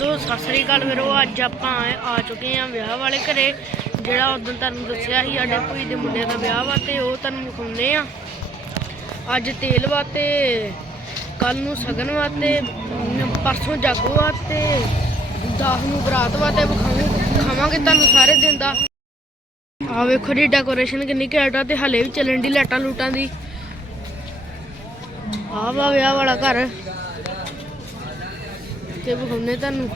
Hello Sat Sri ਅਕਾਲ ਵੀਰੋ, ਅੱਜ ਆਪਾਂ ਆ ਚੁੱਕੇ ਆ ਵਿਆਹ ਵਾਲੇ ਘਰੇ, ਜਿਹੜਾ ਉਦੋਂ ਤੁਹਾਨੂੰ ਦੱਸਿਆ ਸੀ ਸਾਡੇ ਭੂਈ ਦੇ ਮੁੰਡੇ ਦਾ ਵਿਆਹ ਵਾ ਤੇ ਉਹ ਤੁਹਾਨੂੰ ਵਿਖਾਉਂਦੇ ਆ। ਅੱਜ ਤੇਲ ਵਾ ਤੇ ਕੱਲ ਨੂੰ ਸਗਨ ਵਾ ਤੇ ਪਰਸੋਂ ਜਾਗੋ ਵਾ ਤੇ 10 ਨੂੰ ਬਰਾਤ ਵਾ ਤੇ ਵਿਖਾਉਂ ਖਾਵਾਂਗੇ ਤੁਹਾਨੂੰ ਸਾਰੇ ਦਿਨ ਦਾ। ਆ ਵੇਖੋ ਜੀ ਡੈਕੋਰੇਸ਼ਨ ਕਿੰਨੀ ਘੈਂਟ ਆ ਤੇ ਹਲੇ ਵੀ ਚੱਲਣ ਦੀ ਲਾਈਟਾਂ ਲੂਟਾਂ ਦੀ। ਆ ਵਾ ਵਿਆਹ ਵਾਲਾ ਘਰ। ਤੇ ਵਿਖਾਉਂਦੇ ਤੁਹਾਨੂੰ।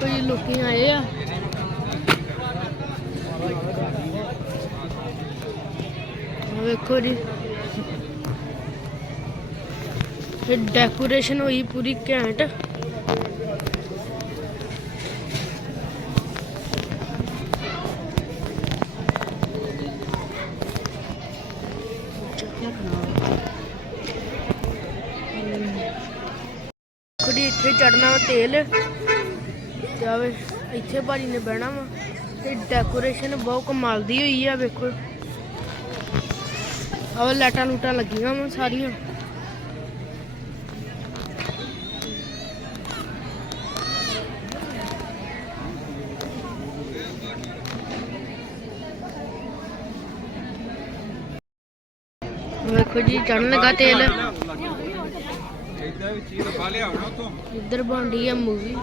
ਕੋਈ ਲੋਕੀ ਆਏ ਆ। ਵੇਖੋ ਜੀ। ਡੈਕੋਰੇਸ਼ਨ ਹੋਈ ਪੂਰੀ ਘੈਂਟ। ਖੜੀ ਇੱਥੇ ਚੜਨਾ ਵਾ ਤੇਲ। ਤੇ ਆਵੇ ਇੱਥੇ ਭਾਜੀ ਨੇ ਬਹਿਣਾ ਵਾ। ਤੇ ਡੈਕੋਰੇਸ਼ਨ ਬਹੁਤ ਕਮਾਲ ਦੀ ਹੋਈ ਆ, ਵੇਖੋ। ਆਵੇ ਲਾਈਟਾਂ ਲੂਟਾਂ ਲੱਗੀਆਂ ਵਾ ਸਾਰੀਆਂ। ਵੇਖੋ ਜੀ, ਚੜਨ ਲੱਗਾ ਤੇਲ। ਇੱਧਰ ਬਣਦੀ ਆ ਮੂਵੀ?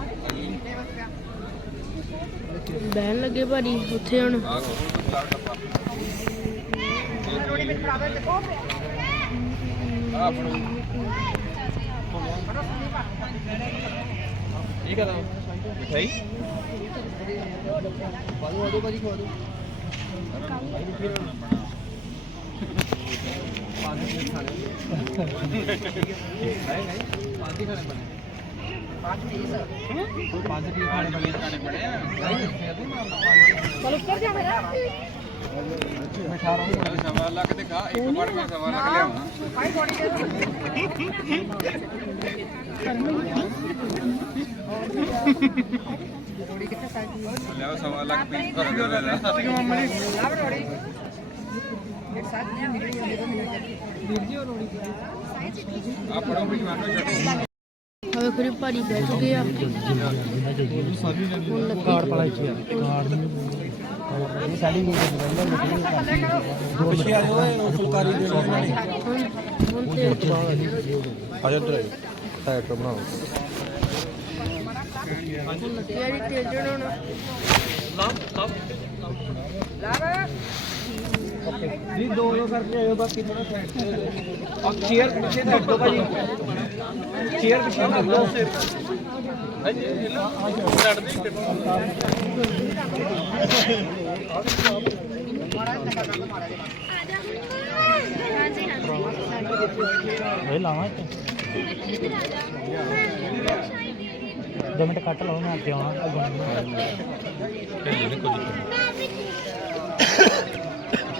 ਬਹਿਣ ਲੱਗੇ ਭਾਜੀ ਉੱਥੇ ਹੁਣ। ਕੀ ਕਰਾਂ ਮਿਠਾਈ ਬਾਦੂ ਆਦੋ ਭਾਜੀ ਖਵਾ ਦੋ ਸਵਾ ਲੱਖ ਤੇ ਖਾ ਇੱਕ ਵਾਰ ਮੈਂ ਸਵਾ ਲੱਖ ਲਿਆਉਣਾ ਲਿਆਓ ਸਵਾ ਲੱਖ ਪੀਸ ਕਰ ਦੇ ਵੇਲਾ ਆਪਣਾ ਵੀ ਮਾਨੋ ਛੱਡੋ ਆ ਵੇਖੋ ਜੀ ਭਾਜੀ ਬਹਿ ਚੁੱਕੇ ਆ। ਹੁਣ ਲੱਗੀ ਪਿੱਛੇ ਆ ਜਾਓ ਫੁਲਕਾਰੀ ਦੇ ਇਹਨਾਂ ਨੇ ਹੁਣ ਹੁਣ ਤੇਲ ਆ ਜਾ ਇੱਧਰ ਸਾਈਡ ਤੋਂ ਬਣਾਓ। ਲੱਗਿਆ ਜੀ ਤੇਲ ਚੜਾਉਣਾ। ਜੀ ਦੋ ਦੋ ਕਰਕੇ ਆਇਓ ਬਾਕੀ ਥੋੜਾ ਸਾਈਡ ਤੇ ਆ ਚੇਅਰ ਪਿੱਛੇ ਰੱਖ ਦਿਓ ਭਾਜੀ। ਚੇਅਰ ਪਿੱਛੇ ਰੱਖ ਦਿਓ ਇਹ ਲਾਵਾਂ ਦੋ ਮਿੰਟ ਕੱਟ ਲਓ ਮੈਂ ਅੱਗੇ ਆਉਣਾ। ਤੇਲ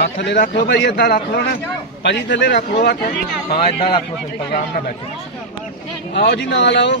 ਹੱਥ ਥੱਲੇ ਰੱਖ ਲਓ ਭਾਈ, ਏਦਾਂ ਰੱਖ ਲਓ ਨਾ। ਭਾਜੀ, ਥੱਲੇ ਰੱਖ ਲਓ ਹੱਥ। ਹਾਂ, ਏਦਾਂ ਰੱਖ ਲਓ ਸਿੰਪਲ ਆਰਾਮ ਨਾਲ ਬੈਠੋ। ਆਓ ਜੀ, ਨਾਲ ਆਓ।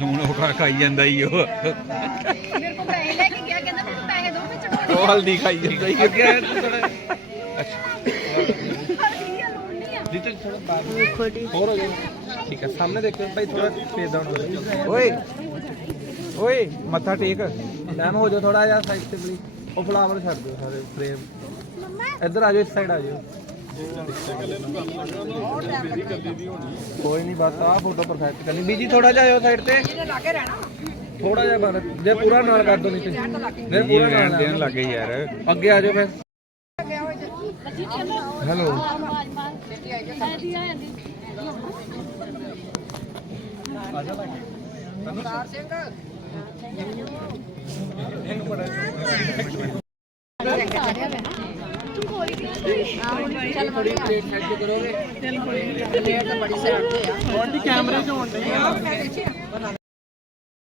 ਲੂਣ ਉਹ ਖਾ ਖਾਈ ਜਾਂਦਾ ਈ ਉਹ। ਮੇਰੇ ਕੋਲ ਪੈਸੇ ਲੈ ਕੇ ਗਿਆ ਕਹਿੰਦਾ ਮੈਨੂੰ ਪੈਸੇ ਦਿਓ ਮੈਂ ਚੜਾਉਣੀ ਉਹ ਹਲਦੀ ਖਾਈ ਜਾਂਦਾ ਈ। ਕਿਉਂਕਿ ਥੋੜਾ ਅੱਛਾ। ਹਲਦੀ ਆ ਲੋੜ ਨਹੀਂ ਆ। ਜੀ ਤੇ ਥੋੜਾ ਬਾਹਰ ਵੇਖੋ ਜੀ। ਹੋਰ ਹੋ ਜਾਓ ਠੀਕ ਹੈ ਸਾਹਮਣੇ ਦੇਖੋ ਭਾਈ ਥੋੜਾ ਫੇਸ ਡਾਊਨ ਹੋ ਜਾਓ ਓਏ ਓਏ ਮੱਥਾ ਟੇਕ। ਟਾਈਮ ਹੋ ਜਾਓ ਥੋੜਾ ਜਿਹਾ ਸਾਈਡ ਤੇ ਪਲੀ ਉਹ ਫਲਾਵਰ ਛੱਡ ਦਿਓ ਸਾਰੇ ਫਰੇਮ ਇੱਧਰ ਆ ਜਾਓ ਇਸ ਸਾਈਡ ਆ ਜਾਓ। ਕੋਈ ਨਹੀਂ ਬਸ ਆਹ ਫੋਟੋ ਪਰਫੈਕਟ ਕਰਨੀ। ਬੀਜੀ ਥੋੜਾ ਜਿਹਾ ਆਇਓ ਸਾਈਡ ਤੇ। ਥੋੜਾ ਜਿਹਾ ਬਾਹਰ ਜੇ ਪੂਰਾ ਨਾਲ ਕਰ ਦੋ ਨਹੀਂ ਤੇ ਨਹੀਂ ਪੂਰਾ ਨਾਲ ਦੇਣ ਲੱਗੇ ਯਾਰ। ਅੱਗੇ ਆ ਜਾਓ ਫਿਰ। ਹੈਲੋ।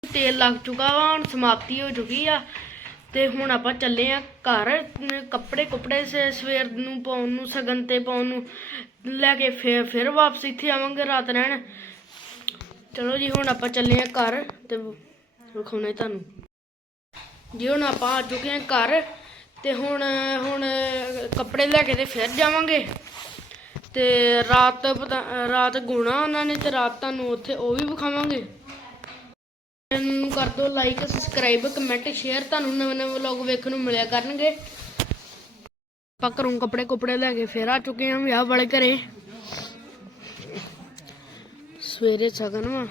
ਤੇਲ ਲੱਗ ਚੁੱਕਾ ਵਾ, ਹੁਣ ਸਮਾਪਤੀ ਹੋ ਚੁੱਕੀ ਆ। ਤੇ ਹੁਣ ਆਪਾਂ ਚੱਲੇ ਆ ਘਰ, ਕੱਪੜੇ ਕੁਪੜੇ ਸਵੇਰ ਨੂੰ ਪਾਉਣ ਨੂੰ, ਸਗਨ ਤੇ ਪਾਉਣ ਨੂੰ, ਲੈ ਕੇ ਫਿਰ ਫਿਰ ਵਾਪਸ ਇੱਥੇ ਆਵਾਂਗੇ ਰਾਤ ਰਹਿਣ। ਚਲੋ ਜੀ, ਹੁਣ ਆਪਾਂ ਚੱਲੇ ਆ ਘਰ ਤੇ ਵਿਖਾਉਣਾ ਤੁਹਾਨੂੰ। ਜੀ, ਹੁਣ ਆਪਾਂ ਆ ਚੁੱਕੇ ਆ ਘਰ ਤੇ ਹੁਣ ਹੁਣ ਕੱਪੜੇ ਲੈ ਕੇ ਤੇ ਫਿਰ ਜਾਵਾਂਗੇ। ਤੇ ਰਾਤ ਪਤਾ, ਰਾਤ ਗੁਣਾ ਉਹਨਾਂ ਨੇ ਤੇ ਰਾਤ ਤੁਹਾਨੂੰ ਉੱਥੇ ਉਹ ਵੀ ਵਿਖਾਵਾਂਗੇ। ਚੈਨਲ ਨੂੰ ਕਰ ਦਿਓ ਲਾਈਕ ਸਬਸਕ੍ਰਾਈਬ ਕਮੈਂਟ ਸ਼ੇਅਰ ਤੁਹਾਨੂੰ ਨਵੇਂ ਨਵੇਂ ਵਲੌਗ ਵੇਖਣ ਨੂੰ ਮਿਲਿਆ ਕਰਨਗੇ। ਆਪਾਂ ਘਰੋਂ ਕੱਪੜੇ ਕੁਪੜੇ ਲੈ ਕੇ ਫੇਰ ਆ ਚੁੱਕੇ ਹਾਂ ਵਿਆਹ ਵਾਲੇ ਘਰੇ। ਸਵੇਰੇ ਸਗਨ ਵਾ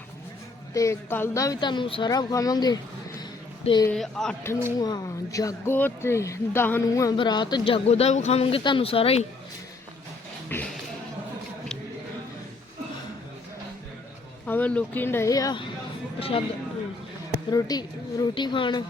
ਤੇ ਕੱਲ ਦਾ ਵੀ ਤੁਹਾਨੂੰ ਸਾਰਾ ਵਿਖਾਵਾਂਗੇ। ਤੇ 8 ਨੂੰ ਆ ਜਾਗੋ ਤੇ 10 ਨੂੰ ਆ ਬਰਾਤ ਜਾਗੋ ਦਾ ਵੀ ਵਿਖਾਵਾਂਗੇ ਤੁਹਾਨੂੰ ਸਾਰਾ ਹੀ। ਆਵੇ ਲੋਕੀ ਡਏ ਆ ਪ੍ਰਸ਼ਾਦ, ਰੋਟੀ ਰੋਟੀ ਖਾਣ।